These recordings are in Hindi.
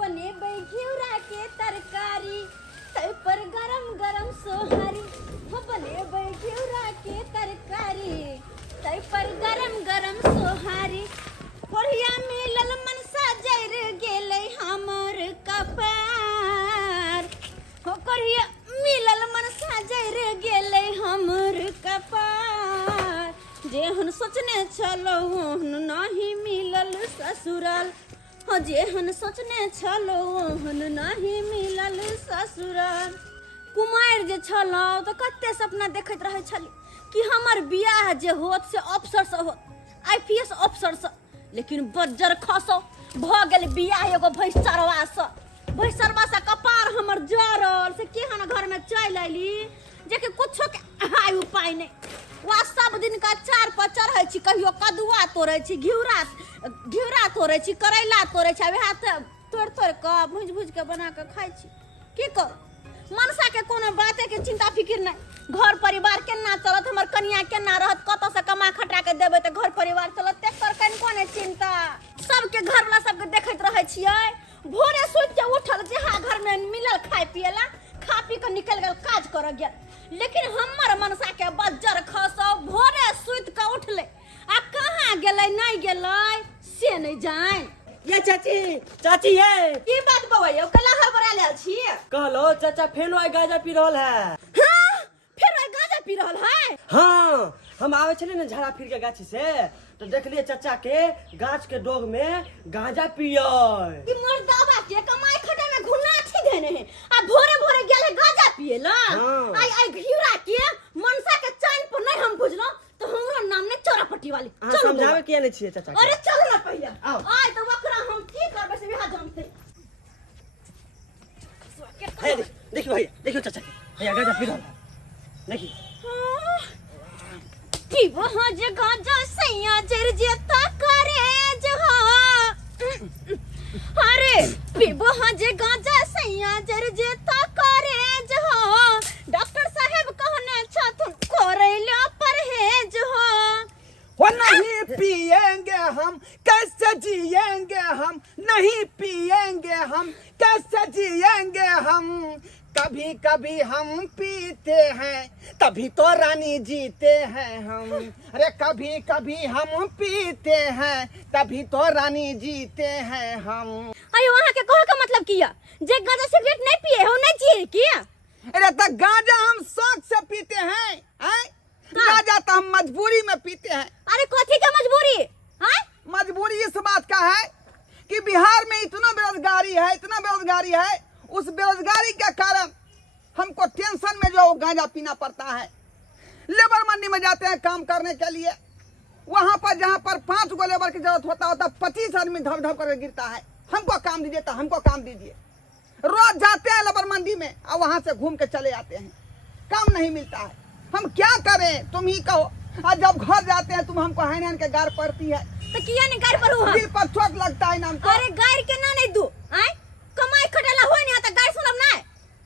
बने घिउरा के तरकारी तै पर गरम गरम सोहारी हो बने घिउरा के तरकारी तै पर गरम गरम सोहारी कोरिया मिलल मनसा जर गेलै हमर कपार हो कोरिया मिलल मनसा जर गेलै हमर कपार जेहन सोचने छलो ओहन नहीं मिलल ससुराल हो जेहन सोचने छलो ओहन नहीं मिलल ससुराल। कुमार जे छलो तो कते सपना देखैत रहै छली कि हमर बियाह जे होत से अफसर से होत आईपीएस अफसर से, लेकिन बज्जर खसो भ गेल बियाह एगो भैंसरवा से कपार हमर जरल से केहन घर में चल आइली जे कि कुछो के हाय उपाय नहीं। वहाँ सब दिन का चार पर चढ़े छी, कहियो कदुआ तोड़े छी, घिउरा तोड़े छी, करैला तोड़े छी, हाथ तोड़ के भूज के बना के खाई छी। की कर मनसा के कोनो बाते के चिंता फिकिर नहीं। घर परिवार केना चलत, हमर कनिया केना रहत, कत से कमा खटा के देबे त घर परिवार चलत, तेकर कोने चिंता। सबके घर वाला सबके देखैत रहे छियै, भोरे सुत के उठल जहाँ घर में मिलल खाए पियला खा पी के निकल गेल काज कर गेल। लेकिन हमर मनसा के बज्जर खसो भोरे सुत के उठले आ कहाँ गेलै नहीं गेलै से नहीं जान। ये चाची ये की बात बवैयो कला हड़बड़ा लेल छी? कहलो चाचा फेनो आइ गांजा पी रहल है। हां फेर आइ गांजा पी रहल है? हाँ हम आवे छले ना झाड़ा फिर के गाछी से तो देखलिए चाचा के गाछ के डोग में गांजा पियै। कि मोर दावा के कमाई खटे में घुना थी देने है आ भोरे भोरे गेले गांजा पिएला। हाँ। आई घिउरा के मनसा के चैन पर नहीं हम बुझलो तो हमरो नाम ने चोरापट्टी वाली। चलो समझावे के नहीं छिए चाचा। अरे चलो ना पहले आओ। आय तो वकरा हम की करबे से बिहा जानते। है देखियो भैया देखियो चाचा के भैया गांजा पी रहल है देखिए। कि वहाँ जे गांजा सैया जर जेता करे जहा अरे कि वहाँ जे गांजा सैया जर जेता करे जहा डॉक्टर साहब कहने छथुन कोरेला परहेज हो। वो नहीं पिएंगे हम कैसे जिएंगे, हम नहीं पिएंगे हम कैसे जिएंगे हम। कभी कभी हम पीते हैं तभी तो रानी जीते हैं हम। अरे कभी कभी हम पीते हैं तभी तो रानी जीते हैं हम। अरे वहाँ के कहो का मतलब किया जे गांजा सिगरेट नहीं पिए हो नहीं जिए किया? अरे तो गांजा हम शौक से पीते हैं, गांजा तो हम मजबूरी में पीते हैं। अरे कथी का मजबूरी है? मजबूरी इस बात का है कि बिहार में इतना बेरोजगारी है, उस बेरोजगारी के कारण हमको टेंशन में जो गांजा पीना पड़ता है। लेबर मंडी में जाते हैं काम करने के लिए, वहां पर जहां पर 5 गो लेबर की जरूरत होता 25 आदमी धप धप करके गिरता है। हमको काम दीजिए तो हमको काम दीजिए। रोज जाते हैं लेबर मंडी में और वहां से घूम के चले आते हैं, काम नहीं मिलता है। हम क्या करें तुम ही कहो। और जब घर जाते हैं तुम हमको हैन के गार पड़ती है तो किया नहीं गार पर हुआ? दिल पर चोट लगता है नाम। अरे गार के ना नहीं दू कमाई खटेला होय नहीं त गार सुनब ना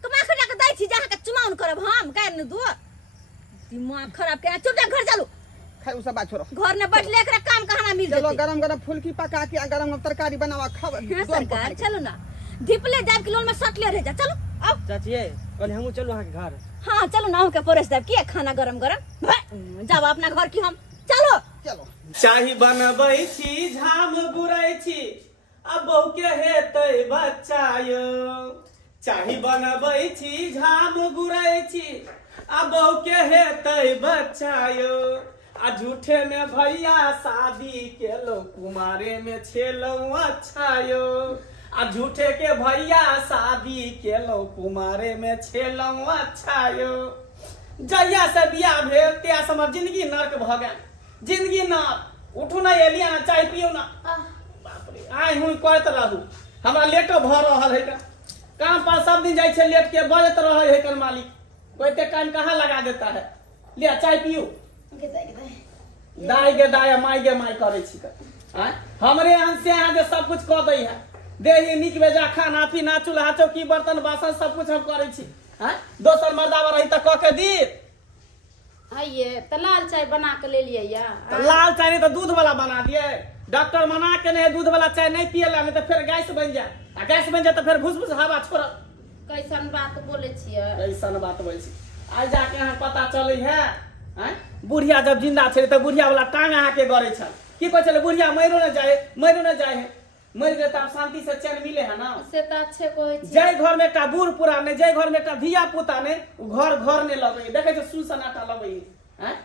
कमाई खटा के दै छी जहां के चुमाउन करब हम गार न दू। दिमाग खराब के चुपचाप घर चलो। खाओ सब बात छोड़ो, घर ने बैठ ले एकरा काम कहां मिल चलो जते। गरम गरम फुलकी पका के गरम तरकारी बनावा खाओ। सरकार चलो ना धिपले जाब किलो में सटले रह जा। चलो आओ चाची कल हमहू चलो वहां के घर। हां चलो ना के परस देब के खाना गरम गरम जाब अपना घर की हम। चलो चलो चाही बनबै छी झाम गुरै छी अब बहु के हेतै बच्चा यो। चाही बनबै छी झाम गुरै छी अब बहु के हेतै बच्चा यो। आ झूठे में भैया शादी केलो कुमारे में छेलो अच्छा यो। आ झूठे के भैया शादी केलो कुमारे में छेलो अच्छा यो। जहिया से बियाह भेल तहिया से हमर जिंदगी नर्क भ गेल। जिंदगी ना उठू ना एलिया ना चाय पियो ना बाप रे आइ हुई कहत रहू हमरा लेटो भ रहल है का काम पर सब दिन जाय छे लेट के बजत रहे है कर मालिक कोई ते काम कहां लगा देता है। ले चाय पियो दाई गे दाई माई गे माई करे छी का हमरे अंश से यहाँ जे सब कुछ क दै है देही नीक बेजा खाना पीना चूल्हा चौकी बर्तन बासन सब कुछ हम करे छी। दोसर मर्दावा रही त क के दी आइए तो लाल चाय बना के ले लिए या। लाल चाय नहीं तो दूध वाला बना दिए डॉक्टर मना के नहीं दूध वाला चाय नहीं पियला, नहीं तो फिर गैस बन जाए, आ गैस बन जाए तो फिर भुस भुस हवा छोड़। कैसन बात बोले छियै? ऐसन बात बोल छी। आज जाके अहाँ पता चले है, हैं? बुढ़िया जब जिंदा छे तो बुढ़िया वाला टांग अहाँ के गड़े छल। की कहे छले बुढ़िया मरो न जाए, मरो न जाए है। मर गए तब शांति से चैन मिले है ना। से तो अच्छे कहै छी। जय घर में एकटा बूढ़ पुरान ने, जय घर में एकटा धिया पुता ने, घर घर ने लगे देखे छे सुनसनाटा लगे हैं।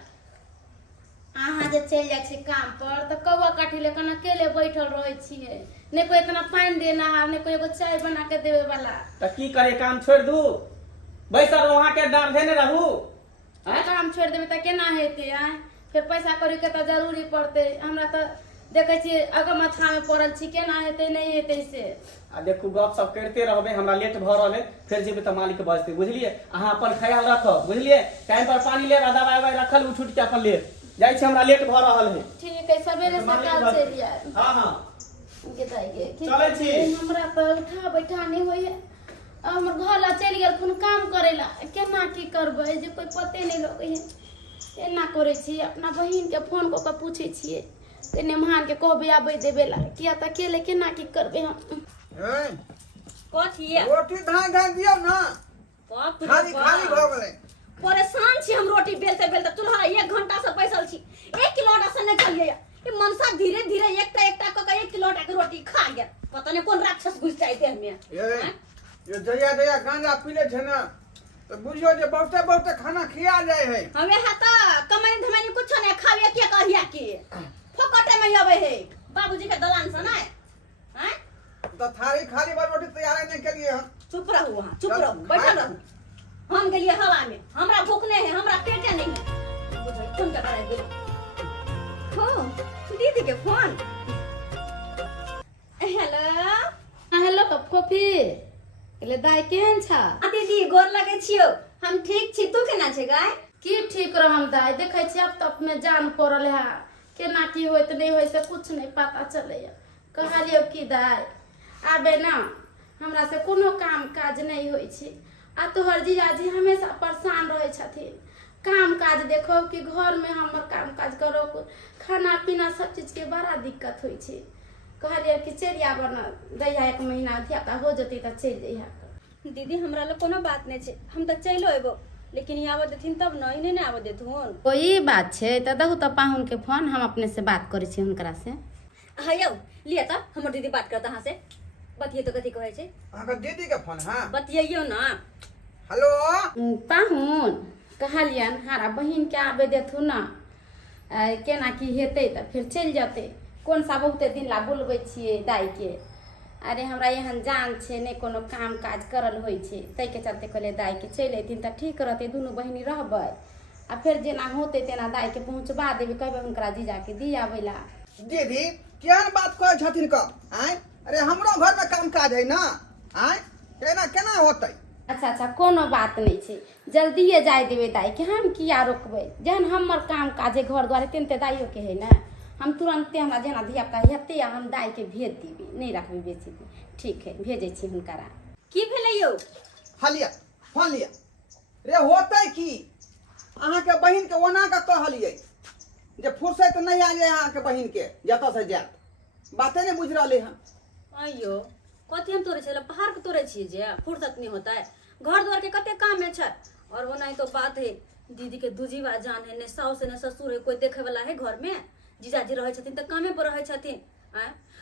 अहाँ जे चलि जाइ छी काम पर तऽ कौआ काठी लेकर अकेले बैठल रहै छियै, ने कोई इतना पानी देना है, ने कोई एगो चाय बना के देवे वाला। तो की करे, काम छोड़ दू, बैसल वहां के डांट देने रहू। काम छोड़ देवे तऽ केना हेतै? आय फिर पैसा कौड़ी के तऽ जरूरी पड़तै। हमरा तऽ देखे छी अगर माथा में पड़ल छी, केना हेतै नहीं हेतै से। आ देखू गप सब करते रहबे, हमरा लेट भ रहल है, फिर जेबे त मालिक बजते, बुझलिए? अहाँ अपन ख्याल रखब, बुझलिए? टाइम पर पानी लेब, दवाई ववाई रखल, उठ उठ के अपन लेब। जाय छी, हमरा लेट भ रहल है। ठीक है, सवेरे सकाल चलि जाए। हां हां चले छी। हमरा पर उठा बैठा नहीं होय है। हमर घर ला चलि गेल कोन काम करे ला, केना की करबै जे कोई पते नहीं लगे है। एना करे छी, अपना बहिन के फोन क के पूछे छियै, तेने मान के कहबे आबै देबे ला, किया त अकेले केना की करबै हम। कथिया रोटी धान धान दियो ना, खाली खाली भ गेलै। परेशान छी हम, रोटी बेलते बेलते चूल्हा 1 घंटा से बैसल छी। 1 किलो आटा से नहीं खलिए। ये मनसा धीरे धीरे एकटा एकटा क के 1 किलो आटा के रोटी खा गया। पता नहीं कौन राक्षस घुस जाए देह में। ये जया जया गांजा पीले छे ना, तो बुझियो जे बहुते बहुते खाना खिया जाए है। हमें हाता कमाई धमाई कुछ नहीं, खावे के कहिया के फोकटे में आवे है बाबूजी के दलान से ना। हैं तो थारी खाली बार रोटी तैयार नहीं के लिए हम। चुप रहू, वहां चुप रहू, बैठल रहू। हम गेलिए हवा में, हमरा भूख नहीं है, हमरा पेटे नहीं है। बुझल फोन का कराई गेल। हो दीदी के फोन। हेलो हेलो कॉफी ले दाई केहन छ? दीदी गोर लगे छियो। हम ठीक छी, तू केना छै गाय? की ठीक रहम दाई, देखे छी अब तक में जान पड़ल है, केना की होइत नहीं होय से कुछ नहीं पता चले। कहलियो की दाई आबे ना हमरा से कोनो काम काज नहीं होय छै, आ तोहर जीजाजी हमेशा परेशान रहे छथिन। काम काज देखो कि घर में हमर काम काज करो, खाना पीना सब चीज के बड़ा दिक्कत होय छै। कहलिए कि चल आब ना दैया 1 महीना धियाता हो जती त चल जइहा। दीदी हमरा ल कोनो बात नहीं छै, हम त चलो एबो, लेकिन ई आबो देथिन तब न, इने ने आबो देथुन। कोई बात छै त दहु त पाहुन के फोन, हम अपने से बात करे छी हुनकरा से। हयौ लिया त हमर दीदी बात करता हां से। बतिये तो कथि कहै छै? अहाँ दीदी के फोन हां, बतियैयो ना। हेलो पाहुन कहलियन हमारा बहिन के आबे देथु ना, केना की हेतै त फिर चल जते। कौन सा बहुते दिन ला बोलबै छियै दाई के। अरे हमरा यहाँ जान छे नहीं कोनो काम काज करल होय छे, तै के चलते कहले दाई के चल अयथिन त ठीक रहते, दुनू बहिनी रहबै। आ फिर जेना होते तेना दाई के पहुंचबा देबे, कहबे हुनकरा जीजा के दी आबेला। दीदी केहन बात कहै छथिन क? आय अरे हमरो घर में काम काज है ना, आय केना केना होतै? अच्छा कोनो बात नहीं छे, जल्दीए जाय देबे दाई के, हम किया रोकबै? जहन हमर काम काज है घर द्वारे तेन ते दाइयो के है ना, हम तुरंते हमरा जेना धियापुता हेतै हम दाई के भेज देबे, नहीं रखबे बेसी दिन। ठीक है भेजे छी हुनकरा। की भेलै यौ? हलिया फोन लिया रे, होतै की? अहाँ के बहिन के ओना के कहलिए जे फुर्सत नहीं आ जाए अहाँ के बहिन के जतऽ से जात, बाते नहीं बुझ रहले हैं। अयो कथि हम तोरे छले पहाड़ के तोरे छिए जे फुर्सत नहीं होता है? घर द्वार के कते काम में छै, और वो नहीं तो बात है दीदी के दूजीवा जान है, ने सास ने ससुर है, कोई देखे वाला है घर में? जीजाजी रहे छथिन त कामे पर रहे छथिन।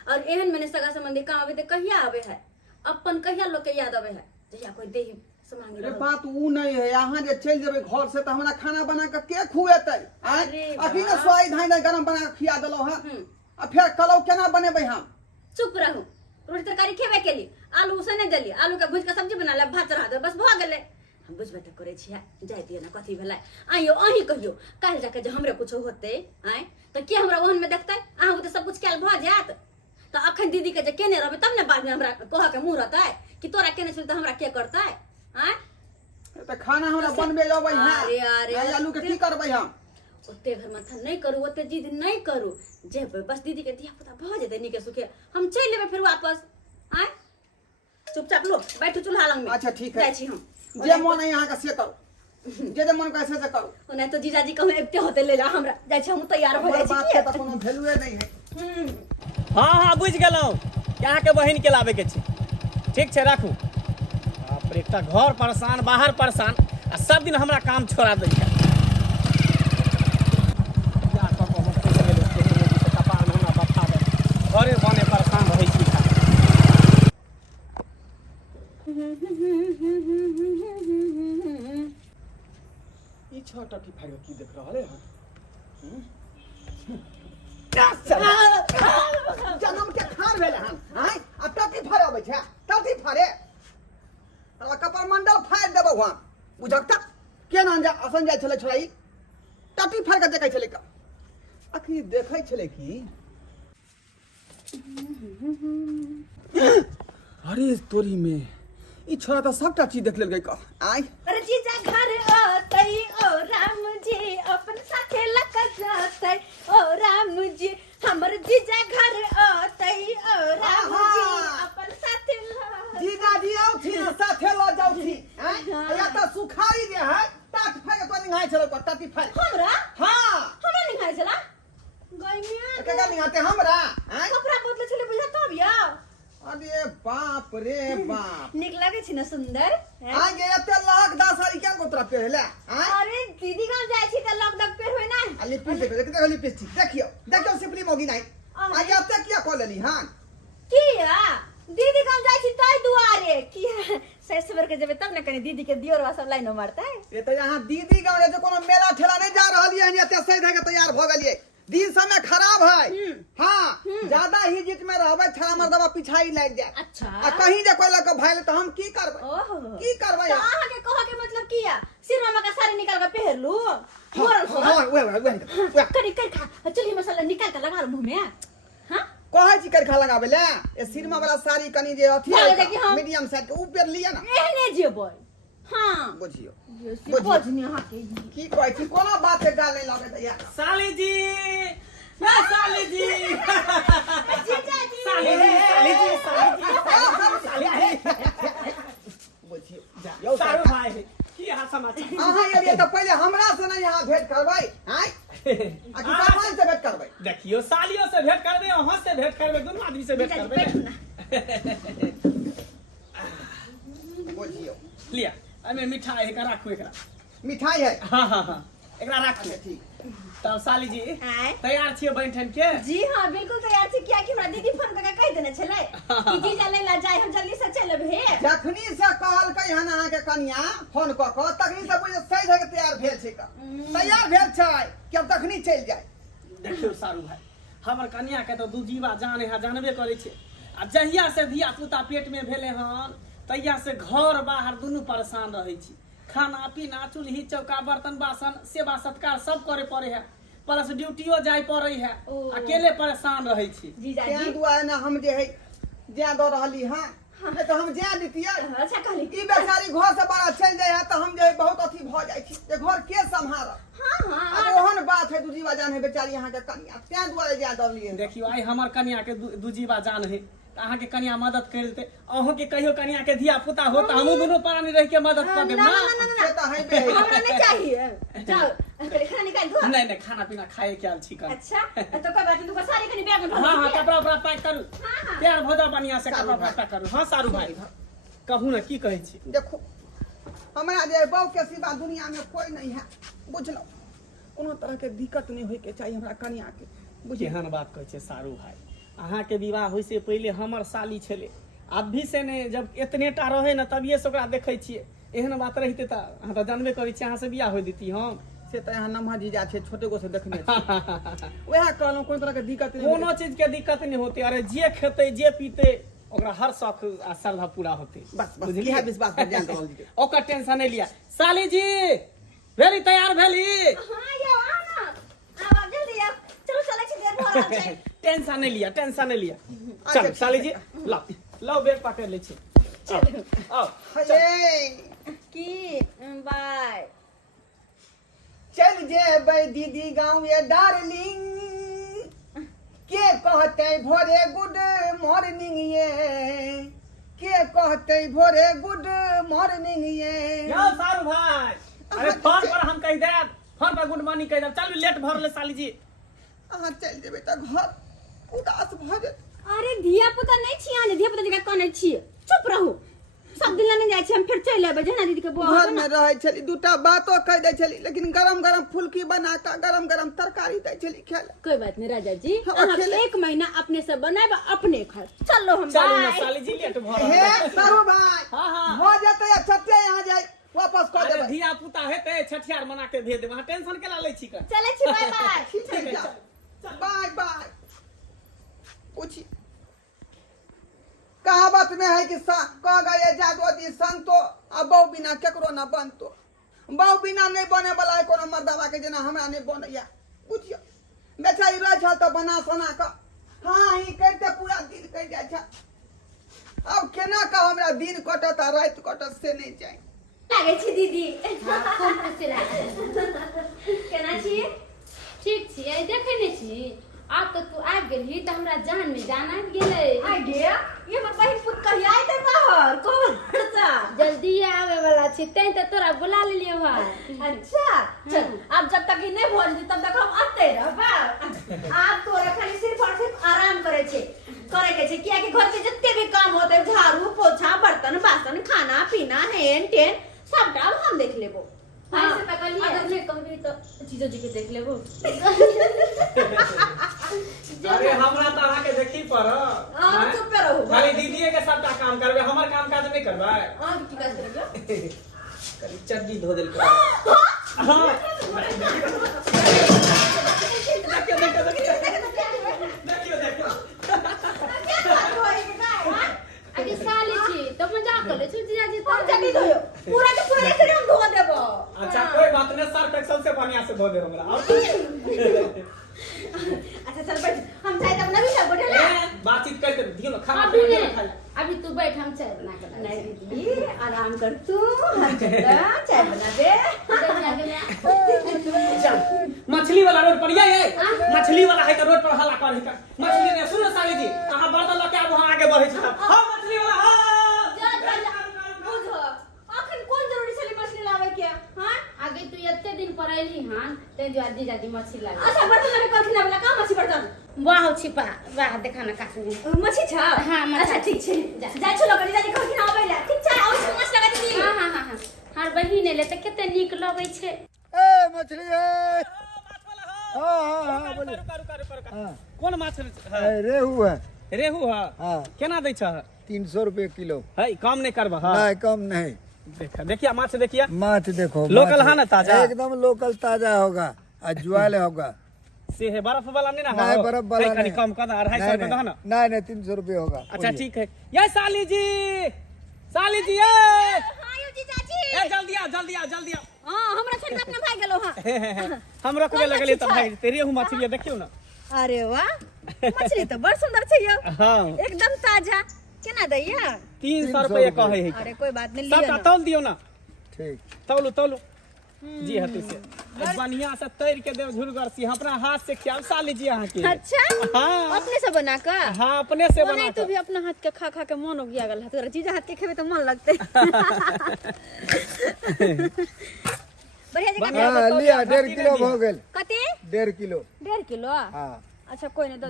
और एहन मैंने सगा संबंधी काम आवे त कहिया आवे है? अपन कहिया लोग के याद आवे है जहिया कोई देही समांगी अरे रहो। बात ऊ नहीं है, अहाँ जे चल जेबै घर से त हमरा खाना बना के खुएतै? अरे अखी वाह। ने सोई धाई गरम बना के खिया देलो है, आ फिर कलौ केना बनेबै हम? चुप रहू, रोटी तरकारी खेबे के लिए आलू उसने देली, आलू के भूज के सब्जी बना ले, भात चढ़ा दे, बस भ गेलै। हम बुझबे त करे छियै, जाय दिए ना कथि भेलै। आइयो अही कहियो काल जाके जे हमरे कुछ होते आय त के हमरा ओहन में देखतै? अहाँ त सब कुछ कैल भ जात, त अखन दीदी के जे केने रहबे तब ने बाद में हमरा कह के मुंह रहतै कि तोरा केने छल त हमरा के करतै? आय त खाना हमरा बनबे अबै है, अरे अरे आलू के की करबै हम? ओते घर माथा नहीं करू, ओते जिद नहीं करू, जेबै बस दीदी के धिया पुता भ जेतै नीके सुखे, हम चल लेबै फिर वापस। आय चुपचाप लो बैठू चूल्हा लंग में। अच्छा ठीक है, जाय छी हम, जे मन है यहाँ का से करो, जे मन का से करो। ओना तो जीजाजी कहूं एते होते ले ला हमरा, जाय छी हम तैयार भ जाय छी। बात के त कोनो वैल्यूए नहीं है। हाँ हाँ बुझ गेलहुँ यहाँ के बहिन के लाबे के छै ठीक छै राखू बाप रे एकटा घर परेशान बाहर परेशान आ सब दिन हमरा काम छोड़ा दै छै घरे बने परेशान रहै छी ई छोटा की फाइल की देख रहल है जनम के खार भेले हन हैं आ टटी फाड़े अबै छै टटी फाड़े तोरा कपर मंडल फाड़ देबौ हम बुझक त केना जा असन जाय छले छोड़ा ई टटी फाड़ के देखै छले का अखनी देखै छले की अरे तोरी में ई छोरा तो सबटा चीज देख लेलकै का आय अरे जीजा घर आतई ओ राम जी अपन साथे लक जातई ओ राम जी हमर जीजा घर आतई ओ राम जी अपन साथे जीजा जी आउ थी ना साथे ल जाउ थी हैं या त सुखाई जे है टाट फाड़ के तो निहाय छलो का टाटी फाड़ हमरा हां हमरा नहीं खाइ छला गइमिया केका निहाते हमरा हैं कपड़ा बदले छले बुझा तब या अरे बाप रे बाप निक लागे छी ना सुंदर आ गे एते लाख 10 सारी क्या गोत्रा पहले हैं अरे दीदी गांव जाय छी त लग दग पेर होय ना आ लिपस्टिक देखो लिपस्टिक देखियो सिंपली मोगी नहीं आ ये एते क्या कह लेली हां किया दीदी गांव जाय छी तई दुआरे किया ससुर के जेबे तब ना कनी दीदी के दियोरवा सब लाइनो मारतै ये तो यहाँ दीदी गांव जे कोनो मेला ठेला नहीं जा रहल है एते सही धके तैयार भ गेलिए दिन समय खराब है हां ज्यादा ही जित में रहबे छड़ा मर्दवा पिछाई लाग जाए अच्छा आ कहीं जे कोई लक भाइले तो हम की करबै ओहो की करबै तो अहाँ के कह के मतलब किया सिर मामा का साड़ी निकाल के पहन लू मोरल हां वे करी कर खा चली मसाला निकाल के लगा मुंह में हां कहै छी कर खा लगाबे ले ए सिरमा वाला साड़ी कनी जे अथी मीडियम साइज के ऊपर लिया ना एहने जेबै हां बुझियो बुझनी अहाँ के की कहै छी कोनो बात के गाल नहीं लागे दैया साली जी या साली जी जीजा जी साली जी बुझियो जा यो सारू भाई की हाल समाचार अहाँ एलिए तो पहले हमरा से नहीं यहाँ भेंट करबै हैं आ कि सामान से भेंट करबै देखियो सालियों से भेंट करबे अहाँ से भेंट करबे दोनों आदमी से भेंट करबे बुझियो लिया एमे मिठाई है राखू एकरा मिठाई है हां हां हां एकरा राखू ठीक तब साली जी आय तैयार छियै बैठन के जी हां बिल्कुल तैयार छी किया कि हमरा दीदी फोन करके कह देने छले कि जीजा ले ला जाय हम जल्दी से चलब हे जखनी से कहलकै हन अहाँ के कनिया फोन क क तखनी से बुझे सही धके तैयार भेल छै का तैयार भेल छै कि अब तखनी चल जाय देखियो सारू भाई हमर कन्या के तो दू जीवा जान है जानबे करे छै आ जहिया से धिया पुता पेट में भेले हन तहिया से घर बाहर दुनू परेशान रहे छी खाना पीना चूल्ही चौका बर्तन बासन सेवा सत्कार सब करे पड़े है प्लस ड्यूटियो जाय पड़े है अकेले परेशान रहे छी जीजा तें जी दुआरे ना हम जे है जे दो रहली हां नहीं तो हम जे दितियै अच्छा कहली ई बेचारी घर से बाहर चल जाय है तो हम जे बहुत अथी भ जाय छी जे घर के संभारब हां हां अब ओहन बात है दूजीवा जान है बेचारी यहाँ के कनिया तें दुआरे जे दलिए देखियो आई हमर कन्या के दू जीवा जान है अहाँ के कन्या मदद कर देते अहूँ के कहियो कन्या के धिया पुता हो तो हमहू दोनों प्राणी रह के मदद कर देब ना से तो है बे हमरा नहीं चाहिए जाओ पहले खाना निकाल दो नहीं नहीं खाना पीना खाए के आल छी कर अच्छा तो कोई बात नहीं तू सारी कनी बैग में भर हाँ हाँ दीजिए। कपड़ा उपड़ा पैक करू हाँ। प्यार भोजन बढ़िया से सारू कपड़ा भाई। पैक करू हाँ सारू भाई कहू ना की कहै छी देखो हमरा जे बहु के सिवा दुनिया में कोई नहीं है बुझलो कोनो तरह के दिक्कत नहीं होय के चाहिए हमरा कन्या के बुझिए केहन बात कहै छै सारू भाई अहाँ के विवाह होय से पहले हमर साली छले अभी से ने जब इतने टा रहे ना तभिए से ओकरा देखै छियै एहन बात रहिते त अहाँ त जानबे करै छी अहाँ से बियाह होय देती हम से तो यहाँ नम्हा जीजा छे छोटे गो से देखने वह कहलहुँ कोई तरह के दिक्कत नहीं कोनो चीज के दिक्कत नहीं होते अरे जे खेते जे पीते ओकरा हर शौक आ श्रद्धा पूरा होते बस बस बुझलियै? इएह विश्वास पर ध्यान रहल जी ओकर टेंशन नहीं लिया साली जी भेली तैयार भेली हां ये आ ना अब जल्दी आ चलो चले छी देर भ रहल छै टेंशन नहीं लिया टेंशन नहीं लिया अच्छा, चल ठीक साली है। जी लाओ लाओ बैग पकड़ ले छी आओ हे की बाय चल जेबै दीदी गाँव ये डार्लिंग के कहते भोरे गुड मॉर्निंग ये के कहते भोरे गुड मॉर्निंग ये यो सारू भाई अरे फोन पर हम कह देब फोन पर गुड मॉर्निंग कह देब चल लेट भर ले साली जी अहाँ चल जेबै तऽ घर उदास भऽ जेतै अरे धिया पुता नहीं छिया जे धिया पुता जका कने छिए चुप रहू सब दिन लेने जाय छी हम फिर चल आबे जना दीदी के बुआ घर में रहे छली दूटा बातो कह दे छली लेकिन गरम गरम फुलकी बना के गरम गरम तरकारी दे छली खाए कोई बात नहीं राजा जी हाँ, अहाँ अकेले- एक महीना अपने से बनाए अपने खाए चलो हम चलू ना बाय। साली जी लेट भर हे सारू भाई हाँ, हाँ। हो जाते या छत्ते यहाँ जाए वापस कर अरे देबे धिया पुता हेतै छठियार मना के भेज देब अहाँ टेंशन केला लै छी का चले छी बाय बाय ठीक है बाय बाय पूछी कहावत में है कि कह गए जागोदी संतो आ बहु बिना केकरो न बनतो बहु बिना नहीं बने वाला है कोनो मर्दवा के जना हमरा नहीं बनैया बुझियो बेचारी रह छल तो बना सना का हाँ ही करते पूरा दिन कट जाय छ अब केना का हमरा दिन कटत आ रात कटत से नहीं जाए लागे छी दीदी कोन खुशी लागे केना छी ठीक छी आई देखे नहीं छी अब तो तू आ गेली त हमरा जान में जान आ गेले आई गया ये हमर बहिन पुत कहिया आइते बाहर कौन सा जल्दी आवे वाला छी तै त तोरा बुला लेलियो भाई अच्छा चल अब जब तक ये नहीं भोज दी तब तक हम आते रहबा आप तोरा खाली सिर्फ और सिर्फ आराम करे छे किया कि घर के जितने भी काम होते झाड़ू पोछा बर्तन बासन खाना पीना हेन टेन सबटा हम देख लेबो हाँ से तकलिए अगर नहीं कहबी तो चीजो जी के देख लेबो अरे हमरा त अहाँ के देखी पर हां चुप रहो खाली दीदीए के सबटा काम करबे हमर काम काज नहीं करबे हां की बात करबो करी चड्डी धो देल कर हां देखियो अरे साली छी तो मजाक कर ले छी जीजा जी हम जल्दी धोयो पूरा के पूरा ऐसे हम धो देबो अच्छा कोई बात नहीं सर्फ एक्सेल से बढ़िया से धो दे हमरा अच्छा चल बैठ हम चाय तब नहीं सब बैठे ना बातचीत करते दियो ना खाना अभी पीना नहीं खा अभी तू बैठ हम चाय बना के नहीं दीदी आराम कर तू हम चलता चाय बना दे मछली वाला रोड पर ये मछली वाला है तो रोड पर हल्ला कर है मछली ने सुनो साली जी अहाँ बर्तन लेके आबो हम आगे बढ़ै छी हां मछली वाला हां बुझो अखन कोन जरूरी छली मछली लावे के हां आगे तू इतने दिन पर आइली हां ते जो आजी जाजी मछली लागे अच्छा बर्तन लेके कथि लावे का मछली बर्तन वाह छिपा वाह देखा ना काट में मछली छ हाँ, मछली। अच्छा ठीक छै जा छलो करी जाजी कथि ना आबैला ठीक छै और से मछ लगा दीदी हां हां हां हां हर बहिन ले त कते नीक लगै छै ए मछली है हाँ बोलिए हाँ। कौन माछ रेहू है रेहू है हाँ केना दै छ 300 रुपये किलो है कम नहीं करबा हां नहीं कम नहीं देखिए माछ देखिए माछ देखो लोकल माछ है ना ताजा? एकदम लोकल ताजा होगा अजवाल होगा से है बर्फ वाला नहीं ना नहीं बर्फ वाला कनी नहीं कम कर 250 रुपए दो ना नहीं 300 रुपये होगा अच्छा बोलिए। ठीक है ये साली जी ए हां यौ जी चाची ए जल्दी आ हां हमरा छोड़ के अपना भाई गेलो हां हम रखबे लगले त भाई तेरे हूं मछली देखियो ना अरे वाह मछली तो बड़ सुंदर छै यौ हां एकदम ताजा केना दैया 300 रुपए कहे है अरे कोई बात नहीं लिया सबटा ना तौल दियो ना ठीक तौलू जी हते से बढ़िया से तैर के देव झुरगर सी अपना हाथ से खियाल साली जी अहाँ के अच्छा हाँ। अपने से बना कर हाँ अपने से बना नहीं तो कर भी अपना हाथ के खा खा के मन हो गया गल है तोरा जीजा हाथ के खेबे तो मन लगते बढ़िया जगह हाँ लिया 1.5 किलो हो गए कते 1.5 किलो 1.5 किलो हाँ अच्छा कोई नहीं दा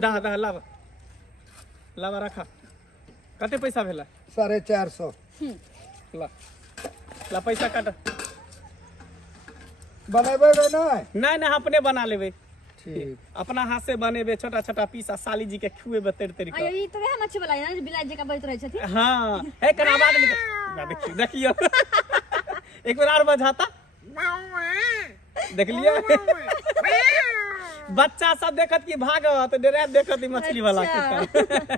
लावा रखा कते पैसा भेला 450 ला पैसा काट बनेबे नहीं नहीं अपने बना लेबे ठीक अपना हाथ से बनेबे छोटा छोटा पीस आ साली जी के खुएबे तेर तेर अयो ई तो वह मच्छी वाला है ना बिलाज जगह बैठ रहे छथि हाँ है कना आवाज निकल देखियो एक बार और बजाता देख लिया बच्चा सब देखत की भागत डरा देखत ई मछली वाला के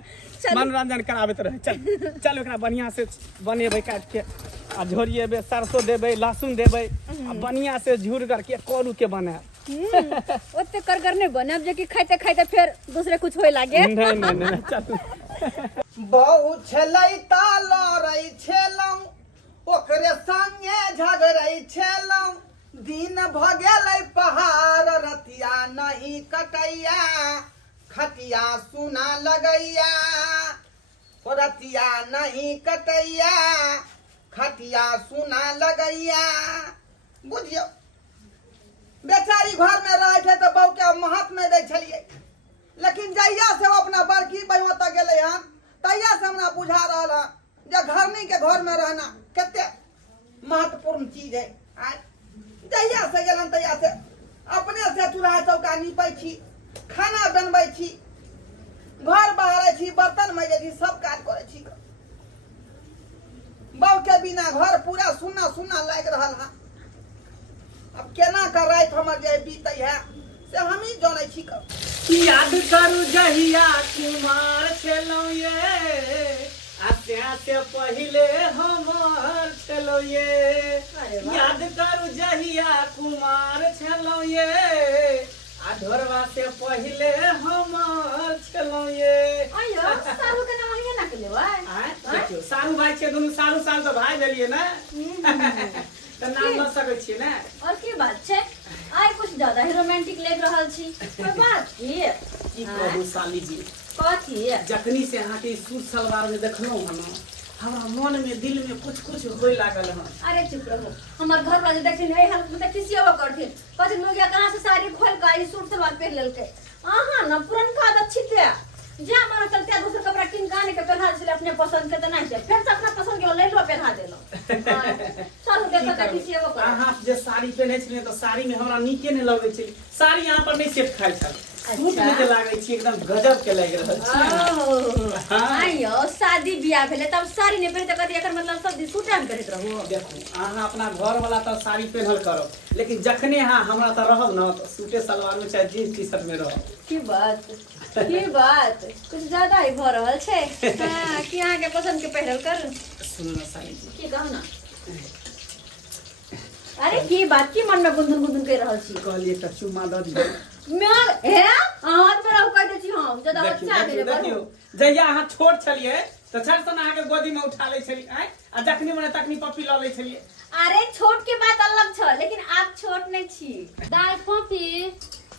मनोरंजन कराबत रहे चल एकरा बढ़िया से बनेबे काट के आ झोरिएबे सरसों देबे लहसुन देबे आ बढ़िया से झूर करके करू के बने ओते कर नहीं बनब जे कि खाइते खाइते फिर दूसरे कुछ होय लागे नहीं चल बहु छलै ता लड़ै छेलौं ओकरे संगे झगड़ै छेलौं दिन भ गेलै पहाड़ रतिया नहीं कटैया खटिया सुना लगैया ओ रतिया नहीं कटैया खटिया सुना लगैया बुझियो बेचारी घर में रहे थे तो बहू के महत नहीं दै छलिए लेकिन जहिया से वो अपना बड़की बहन तक गेले हन तहिया से हमरा बुझा रहल है जे घरनी के घर में रहना कते महत्वपूर्ण चीज है। आय जहिया से गेलन तहिया से अपने से चूल्हा चौका नीपै छी, खाना बनबै छी, घर बहारै छी, बर्तन मजे छी, सब काज करै छी। बहू के बिना घर पूरा सुन्ना सुन्ना लाग रहल है। अब केना कर रात हमर जे बीतै है से हम ही जानै छी। याद करू जहिया कुमार छेलौ ये, आसे आसे पहिले हमर छेलौ ये। याद करू जहिया कुमार छेलौ ये, आ ढोरवा से पहिले हमर छेलौ ये। अयो सारू के नाम है ना के लेवा। देखियो सारू भाई छै, दुनू सारू साल तो भाई भेलिए ना। त नाम न सकै छियै ना। और की बात छै आइ कुछ ज्यादा ही रोमांटिक लग रहल छी। कोई बात की कहू साली जी, कथी जखनी से अहाँ के सूट सलवार में देखलहुं हम, हमरा मन में दिल में कुछ कुछ होय लागल हन। अरे चुप रहो, हमार घर वाले देखिन ए हालत में किसी और करथिन कहथिन लोग कहां से साड़ी खोल के सूट सलवार पहन लेलकै। आहा ना पुरनका आदत छिटे जे हमारा चलते दूसरा कपड़ा किन काने के पहना छले अपने पसंद के त नहीं छै, फिर से अपना पसंद के ले लो पहना देलो। चलो देखो त किसी और कर। अहाँ जे साड़ी पहने छलिए त साड़ी में हमरा नीके नै लगै छै, साड़ी यहाँ पर नहीं सेट खाइ छल। सूट में जे लागै छी एकदम गजब के लागि रहल छै। आइयो शादी बियाह भेले तब साड़ी नहीं पहने त कथि एकर मतलब सब दिन सूटे में पहिरत रहू। देखू अहाँ अपना घर वाला त साड़ी पहनल करब, लेकिन जखने अहाँ हमरा त रहब न त सूटे सलवार में चाहे जींस टी शर्ट में रहब। की बात कुछ ज्यादा ही भ रहल छै। हां कि अहाँ के पसंद के पहिरल कर। सुनू न साली जी, की कहू ना। अरे की बात की मन में गुनगुन गुनगुन कर रहल छी। कहलिए त चुम्मा द दियौ। मैं हे हाथ में रख कह दे छी हम ज्यादा देखियो बच्चा देखियो मेरे देखियो, जहिया अहाँ छोट छलिए त छड़ सन अहाँ के गोदी में उठा लै छलिए, आय आ जखनी मने तखनी पप्पी ल लै छलिए। अरे छोट के बात अलग छ, लेकिन आप छोट नहीं छी। दाई पपी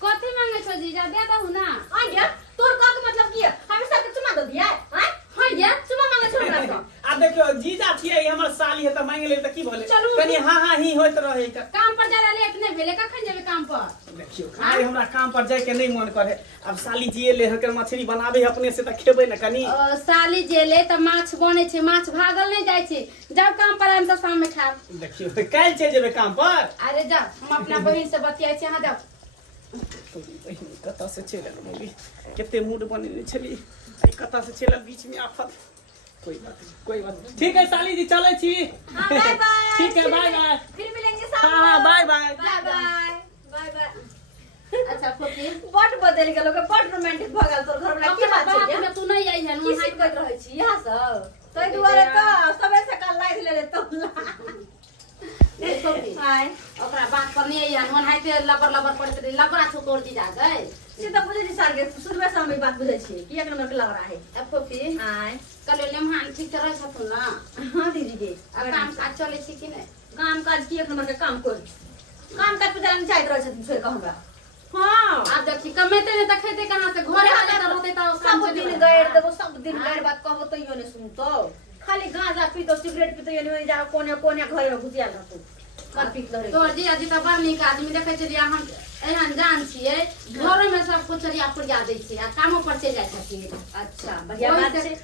कथी मांगे छो जीजा, दे दहु ना। आ गया तोर का के मतलब की है? हमेशा के चुमा दो दिया हां हां ये चुमा मांगे छोड़ रहा। आ देखियो जीजा छियै हमर साली है त मांगे ले त की भले चलू। कनी हां हां ही होइत रहे त। काम पर ज्यादा लेट नहीं भेले, कखन जेबे काम पर? देखियो खाए हमरा काम पर जाए के नहीं मन करे। अब साली जी ले हकर मछली बनाबे अपने से त खेबै न कनी। साली जेले त माछ बने छै, माछ भागल नहीं जाय छै। जब काम पर आइम त शाम में खाब। देखियो काल चल जेबे काम पर। अरे जा हम अपना बहिन से बतियाइ छी, अहाँ जाओ। कत से चल मम्मी, केते मूड बनेने छली, आई कत से चल बीच में आफत। कोई बात नहीं। ठीक है साली जी चले छी। हां बाय बाय। ठीक है बाय बाय। फिर मिलेंगे शाम हां हां bye bye. Bye bye bye bye. अच्छा पपी बट बदल गेलो के बट रोमांटिक भ गेल तोर घर वाला। की बात छै में तू नहीं आई है की सीख कर रहै छी यहां सब तै दुआरे त सबे से काल लाइट ले ले तोला। पपी हाय ओकरा बात पर नहीं आई, मन हाइते लबर लबर पड़त रही, लबरा छो तोड़ दी जा गए। से त बुझै छी सार के शुरुए से हम ई बात बुझै छी कि एक नंबर के लग रहा है। अब पपी हाय कल लेमहान ठीक तरह छथुन ना। हां दीदी जी अब काम काज चले छी कि नहीं? काम काज की एक नंबर के काम कर काम काज पे जाने चाहिए रह छथिन छोड़ कहूंगा। हां आप देखी कमेते ने त खेते कहां से, घरे हाले त रहते त सब दिन गैर देबो, सब दिन गैर बात कहबो तो यो ने सुनतो। खाली गांजा पी तो सिगरेट पी तो यो ने जा कोने कोने घर में घुसिया रहतो कर पीत रहे। तोर जी अजी त बड़ नीक आदमी देखे छलिए, हम एहन जान छिए घरों में सब कुछ रिया पुरिया दै छै आ कामो पर चल जाय छथिन। अच्छा बढ़िया बात छै।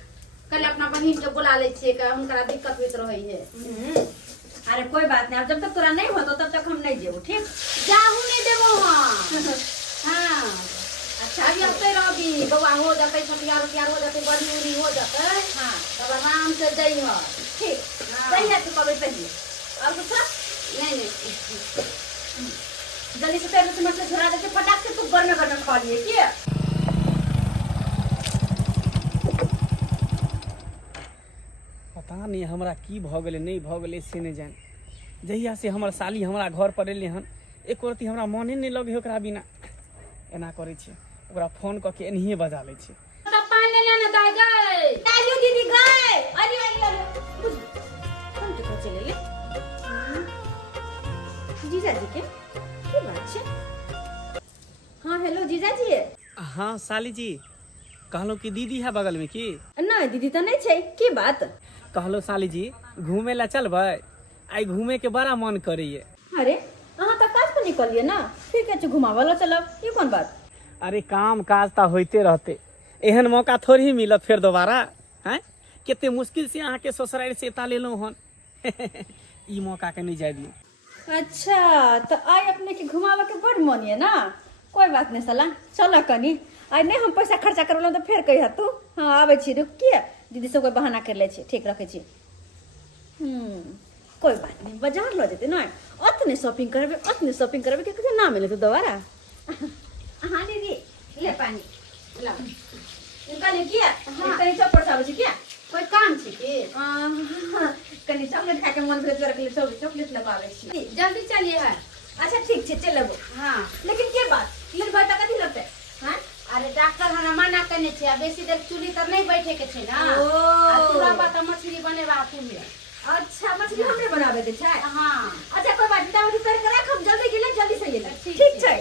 कल अपना बहिन के बुला ले छिए कि हुनकरा दिक्कत होइत रहे है। अरे कोई बात नहीं, अब जब तक तोरा नहीं होतो तब तक हम नहीं जेबो ठीक। जाहू नहीं देबो हां हां। अच्छा अभी हफ्ते रही बउआ हो जाते, छठियार उठियार हो जाते, बड़ी उड़ी हो जाते। हां तब आराम से जई हो। ठीक सही है। तू कबे पहले और कुछ नहीं जल्दी से तेरे से मतलब झुरा दे के फटाक से तू घर में खा लिए की। पता नहीं हमरा की भ गेलै नहीं भ गेलै से नहीं जान। जहिया से हमर साली हमरा घर पर एले हन एक रती हमरा मने नहीं लगे ओकरा बिना। एना करे छै ओकरा फोन क के एनहिए बजा लै छै। तो पानी ले लेना दाई गए। आइयो दीदी गए। अरे अरे हम तो चले ले जीजा जी के की बात छै। हां हेलो जीजा जी। हाँ साली जी कहलो कि दीदी है बगल में की? नहीं दीदी तो नहीं छै, की बात? कहलो साली जी घूमे ला चलबै, आई घूमे के बड़ा मन करैये। अरे अहाँ तो काज पर निकलिए ना, ठीक है घुमावला चलब, ये कौन बात? अरे काम काज तो होते रहते, एहन मौका थोड़ी मिलत फिर दोबारा हैं। कितने मुश्किल से अहाँ के ससुराल से एता ले हन ई मौका के नहीं जाए दियो। अच्छा तो आई अपने के घुमावे के बड़ मन है ना, कोई बात नहीं साला, चलो कनी आई नहीं हम पैसा खर्चा करलो तो फिर कहिया तू। हाँ आवे छी, रुकिए दीदी सब कोई बहाना कर ले छी, ठीक रखे छी। कोई बात नहीं, बाजार लो जेते ना, ओतने शॉपिंग करबे के कुछ ना मिले तो दोबारा। हाँ दीदी ले पानी ला निकाले किया। हाँ कनी चप्पल साबे छी क्या, कोई काम छी की? कनी चॉकलेट खा के मन भेल तोरा के लिए चॉकलेट लगावे छी। जल्दी चलिए है। अच्छा ठीक छे चलबो। हाँ लेकिन के बात मेरे भाई तक कथी लगते हैं? अरे डॉक्टर हमरा मना करने छे, बेसी देर चूल्ही तर नहीं बैठे के छे ना। ओ। आ पूरा बात मछली बनेबा तुम्हें। अच्छा मछली हमरे बनावे दे छै। हाँ अच्छा कोई बात नहीं, कर रख हम जल्दी गिले जल्दी से गिले। ठीक ठीक छै।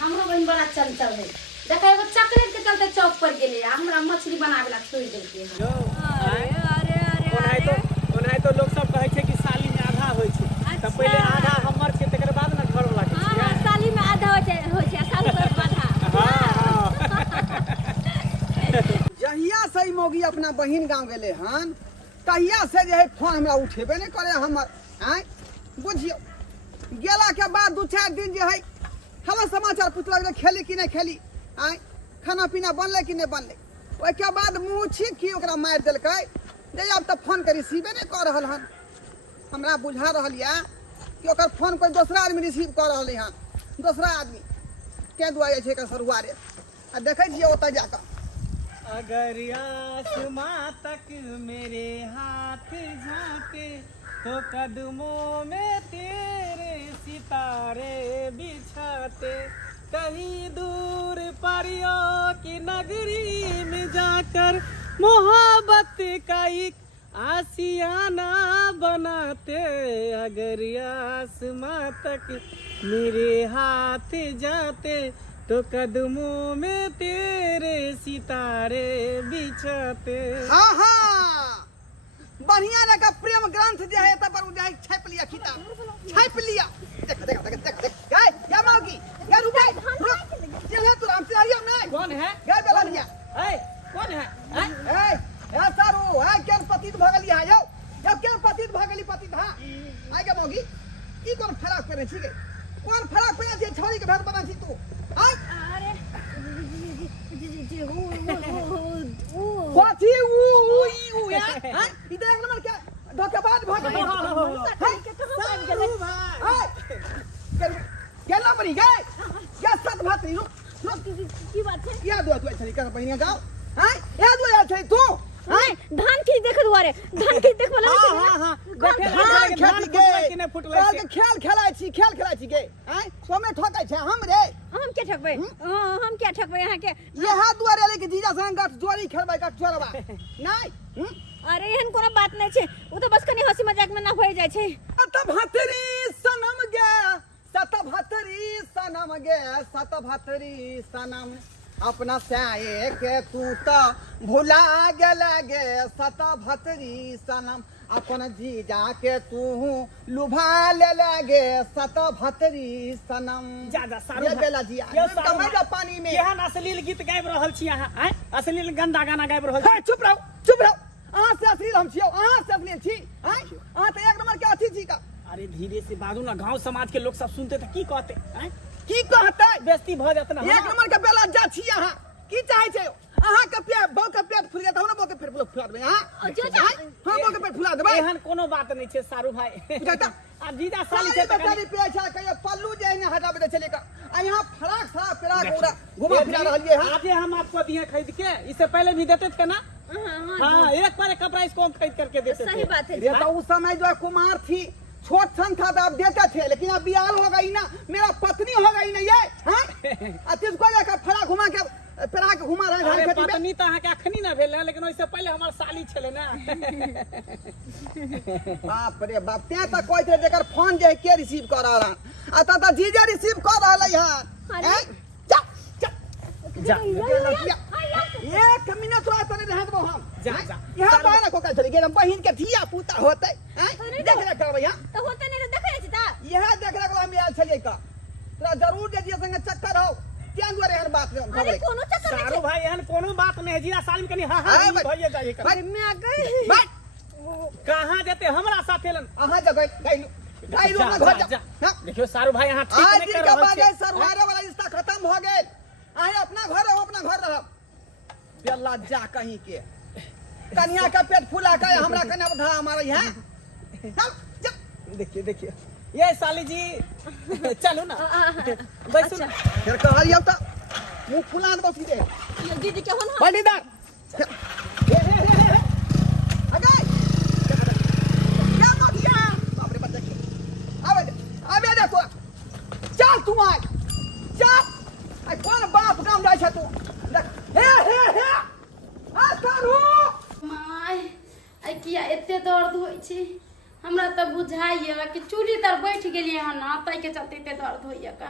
हमरो बहन बड़ा चल है। देखा एगो चॉकलेट के चलते चौक पर गेले, हमरा मछली बनावे ला छोड़ देलके। अरे अरे अरे ओनाय तो लोग सब कहे छे कि साली में आधा होय छे, त पहले आधा हमर छे तकर बाद ना घर वाला के छे। हां साली में आधा हो छै साली में आधा। जहिया से ई मौगी अपना बहिन गांव गेले हन तहिया से जे है फोन हमरा उठेबे नहीं करे हमर। आय बुझियो गेला के बाद 2-4 दिन जे है हला समाचार पूछला गेले खेली कि नहीं खेली, आय खाना पीना बनले कि नहीं बनले। ओइ के बाद मुंह छी की ओकरा मार देलकै जे अब त फोन के रिसीवे नहीं कर रहल हन। हमरा बुझा रहल या कि ओकर फोन कोई दूसरा आदमी रिसीव कर रहल हन, दूसरा आदमी के दुआरे छै के सरुआरे। आ देखै छियै ओतय जाकर अगर आसमां तक मेरे हाथ झांके तो कदमों में तेरे सितारे बिछाते, कहीं दूर परियों की नगरी में जाकर मोहब्बत का एक आशियाना बनाते। अगर आसमां तक मेरे हाथ जाते तो कदमों में तेरे सितारे बिछाते। हाँ हाँ बढ़िया लगा प्रेम ग्रंथ जो है तब पर जाए छाप लिया किताब छाप लिया। देख देख देख देख देख गाय क्या मांगी क्या रुपए चल है तू राम से आइए नहीं कौन है? गाय बेला लिया ए, कौन है? ए सारू है क्या पतित भगली है यो जब क्या पतित भगली पतित हां आइ के मांगी ई कौन फराक पहने छी के कौन फराक पहने छी छोरी के भेद बना छी तू हां अरे जी ओ कथी ऊ या हां ई देख नंबर क्या धोखेबाज भगली गेला बनी गए क्या सत बात नहीं नो की बात है? या दो चली कर बहिनिया गाँव हां या दो या चली तू हां धान की देख दुआरे धान की देख वाला हाँ देखे धान खेती फुटले कि नहीं फुटले के से। खेल खेलाइ छी गे हैं सोमे ठोकै छै हम रे हम क्या ठकबै? हम क्या ठकबै यहाँ के? यहा दुआरे ले के जीजा संग गठ जोड़ी खेलबै गठ जोड़बा नहीं अरे एहन कोनो बात नहीं छै, वो तो बस कनी हंसी मजाक में ना हो जाय छै। सतभतरी सनम गे सतभतरी सनम गे सतभतरी सनम अपना साये के तू तो भुला गेला गे सतभतरी सनम अपन जीजा के तू लुभा ले गे सतभतरी सनम। जा जा सारू ये बेला जिया ये सारू कमाई जा पानी में केहन अश्लील गीत गाबि रहल छी अहाँ? हैं अश्लील गंदा गाना गाबि रहल छी? हे चुप रहो अहाँ से अश्लील हम छियो अहाँ से अश्लील छी हैं अहाँ तो एक नंबर के अथी छी का। अरे धीरे से बाजू ना, गांव समाज के लोग सब सुनते तो की कहते हैं? की कहते बेइज्जती भ जात ना। एक नंबर के बेला जा छी अहाँ की चाहे छै अहाँ के पेट बौ के पेट फुल जात हम बौ के पेट फुला देबै अहाँ हम बौ के पेट फुला देबै एहन कोनो बात नहीं छै सारू भाई। जाता अब जीजा साली साली छै तो त साली पे छै कहियो पल्लू जे ने हटाबे दे चले का आ यहां फराक फराक पेराक उड़ा घुमा फिरा रहलिए हां आज हम आपको दिए खरीद के, इससे पहले भी देते थे ना। हाँ एक बार कपड़ा इसको हम खरीद करके देते सही थे। बात है। ये तो उस समय जो कुमार थी छोट सन था तो अब देते थे लेकिन अब बियाह हो गई ना मेरा पत्नी हो गई ना ये हाँ तिसको लेकर फरा घुमा के पेरा के घुमा रहे अरे धान खेती में। पत्नी तो अहाँ के अखनी ना भेल है, लेकिन उससे पहले हमार साली छले ना। बाप रे बाप ते तक कोई थे जेकर फोन जे के रिसीव कर रहा आ ता जीजा रिसीव कर रहा है अरे। हैं जा जा जा एक मिनट तो तने रहत बो हम जा जा यहां बाहर को का चली गेल बहिन के धिया पुता होते हैं देख ले करबै यहां तो होते नहीं तो देखै छी ता यहां देख ले हम आयल छलिए का तोरा जरूर जे संग चक्कर हो क्या दुआरे हर बात में अरे कोनो चक्कर सारू भाई एहन कोनो बात नहीं है जीरा सालिम कनी हां अरे हां भाई। भइए जाए कर अरे मैं आ गई बैठ कहां जाते हमरा साथे लन अहाँ जगह गइलू गइलू जा, ना जा, घर जा। जा देखियो सारू भाई यहाँ ठीक आज नहीं दिन कर के रहल बाद छै सरवारे वाला रिश्ता खत्म हो गेल अहे अपना घर रहो अपना घर रहो बेल्ला जा कहीं के कन्या का पेट फूला के हमरा कन्या पर धरा मारे है चल चल देखिए देखिए ये साली जी चलो ना बैसो ना फिर कहलियो त मुंह फुला दे सीधे ये दीदी के हो ना बंदीदार अगे क्या मत किया बाप रे बाप देखिए अबे देखो चल तू आ चल आई कौन बाप गाम जाय छ तू देख हे आ तारू माय आई किया एते दर्द होइ छै हमरा त बुझाइए कि चूड़ी तर बैठ गेलिए हन ना तै के चलते एते दर्द होइए का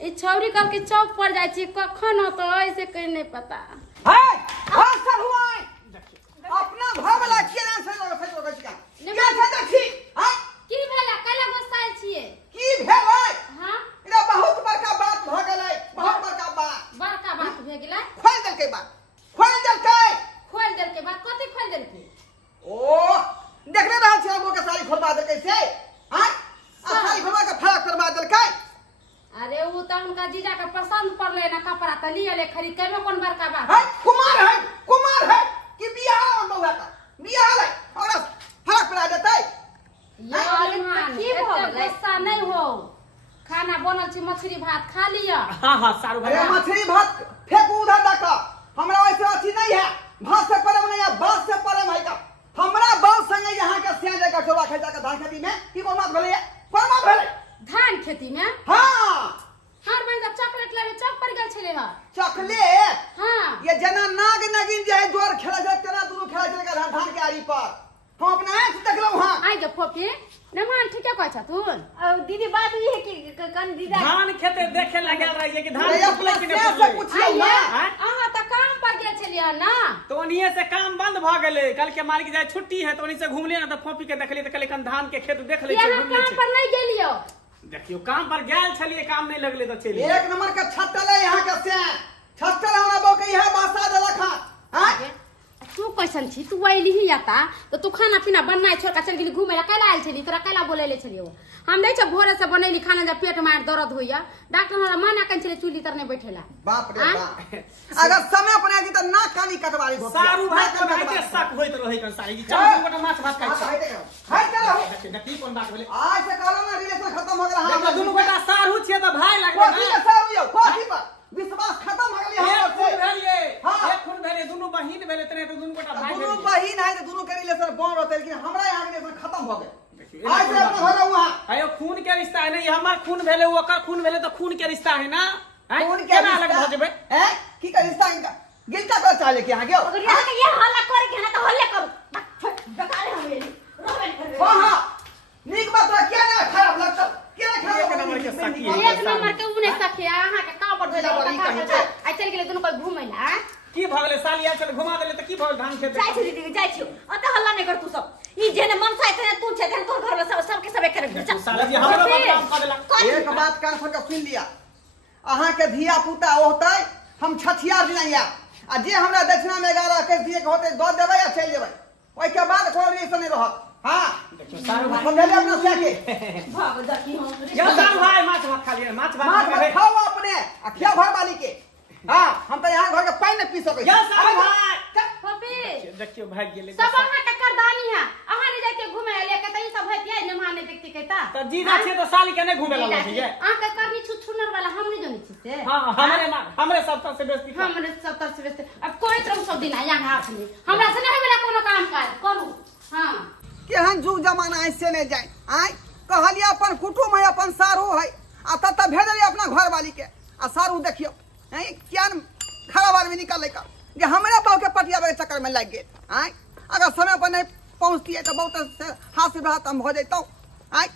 ई छौरी कल के चौक पर जाइ छी कखन होतो ऐसे कहीं नहीं पता है आ सर हुआ अपना घर वाला केना से लोग का क्या छै देखी हां की भेला कला गुस्सा छिए की भेलै हां इरा बहुत बड़का बात भ गेलै बहुत बड़का बात बड़का बात भे गेलै खोल देलकै बात खोल देलकै खोल देल के बाद कथि खोल देल के ओ देखले रहल छी हमो के साड़ी खोलवा देलकै से हां आ साड़ी खोलवा के फराक करवा देलकै अरे वो तो उनका जीजा का पसंद पड़ले ना कपड़ा त लिया ले खरीद के में कौन बड़का बात है कुमार है कि बियाह में बउआ का बियाह ले और फराक करा देतै यार की की भऽ हो गेलै? गुस्सा नहीं हो खाना बनल छी मछली भात खा लिया हां हां सारू भाई अरे मछली भात फेंकू उधर तक हमरा वैसे अथी नहीं है भात से परम नहीं है बात से परम है का हमरा बात संगे यहाँ के सिया जगह छोड़ा खा जाकर धान खेती में की को बात भेलै परमा भेलै धान खेती में हां हर बन चॉकलेट लेवे चौक पर गेल छले ह चॉकलेट हां ये जना नाग नगिन जे है जोर खेला जाए तेना दुनु खेला चलेगा धान के आरी पर हम अपना आंख से देखलौ हां आई गे फोफी नमान ठीके कहै छथुन अब दीदी बात ये है कि कन दीदा धान खेते देखे लगे रहिए कि धान अरे अपना फूलै कि से नहीं फूलै पूछियो ना हैं? अहाँ त काम पर गेल छलिए ना तो ओनिए से काम बंद भ गेले कल के मालिक जाय छुट्टी है तो ओनी से घूमले ना तो फोफी के देखली तो कल कन धान के खेत देख ले यहाँ काम पर नहीं गेलियो देखियो काम पर गेल छलिए काम नहीं लगले तो चलिए एक नंबर का छत्तल है यहाँ के से छत्तल हमरा बो के यह बासा देलक हां हैं तू कैसन छी तू आइली ही आता तो तू खाना पीना बननाइ छोड़ के चल गेली घूमे ला कैला आइल छली तोरा कैला बोलेले छलियो हम नहीं छ भोरे से बनैली खाना जब पेट में दर्द होइया डॉक्टर हमरा मना कन छले चूली तर नहीं बैठेला बाप रे बाप अगर समय पर आजी त नाक कानी कटवारी हो सारू भाई को भाई शक होइत रहे कन सारी जी चल गोटा माछ भात खाइ छ हाय चलो देखी कौन बात भेले आज से कहलो ना रिलेशन खत्म हो गेल देखो दुनु गोटा सारू छिए तो भाई लगबे कोठी ना के सारू यो कोठी पर विश्वास खत्म हो गेल एक खून हमरा भेलिए हाँ। एक खून भेलिए दुनु बहिन भेले तने तो दुनु गोटा भाई दोनों भेलिए बहिन है तो दोनों के रिलेशन बन रहते लेकिन हमरा यहाँ के रिलेशन खत्म हो गए आज से अपना घर वहां अयो खून के रिश्ता है ना ये हमार खून भेले ओकर खून भेले तो खून के रिश्ता है ना हैं? कौन के केना अलग भ जेबै हैं की का रिश्ता इनका गिलका तो चाले के आगे अगर यहाँ के ये हल्ला करे के ना तो हल्ले करो बेकार है मेरी रोबन कर हां हां नीक बात तो क्या ना खराब लगता क्या खराब एक नंबर के सखी है। एक नंबर के उने सखिया अहाँ के काम पर भेला बड़ी कहीं छै। आई चल गेले दुनु कोई घूमे ला की भ गेले साली आ चल घुमा देले तो की भल धान खेत जाय छी दीदी जाय छी अत हल्ला नहीं कर तू सब ई जेने मन साइ तेने तू छे तेने तोर घर में सब के सब करे चल साला जी हमरा पर काम कर देला एक बात कान खोल के सुन लिया अहाँ के धिया पुता होतै हम छठियार दिनैया आ जे हमरा दक्षिणा में 11 के दिए के होतै द देबै आ चल जेबै ओइ के बाद कोई रिलेशन नहीं रहत हां सारू भाई समझले अपना से के भाग दकी हम या सारू भाई माछ भात खा लिए माछ माछ भात भात खाओ अपने आ खिया घर वाली के हां हम तो यहाँ घर के पानी नहीं पी सकै या सारू भाई फोफी देखियो भाग गेले सब अहाँ के करदानी है अहाँ नहीं जाके घूमे लेके तई सब होतिया न माने व्यक्ति कहता तो जीजा छे तो साली के नहीं घूमे ला ठीक है अहाँ के करनी छुछुनर वाला हम नहीं जानी छी से हां हमरे सब से बेइज्जती कर हमरे 70 से बेस्ट अब कोई तरह सब दिन यहाँ हाथ में हमरा से नहीं मिला कोनो काम काज करू हां केहन जुग जमाना ऐसे नहीं जाए आय कहलिए अपन कुटुम है अपन सारू है आ तत भेजलिए अपना घर वाली के आ सारू देखियो हैं क्या खराब आदमी निकल का जे हमरे बाव के पटियाबे के चक्कर में लग गए आय अगर समय पर नहीं पहुंचती है तो बहुत हाथ से हाथ हम हो जैतौ आय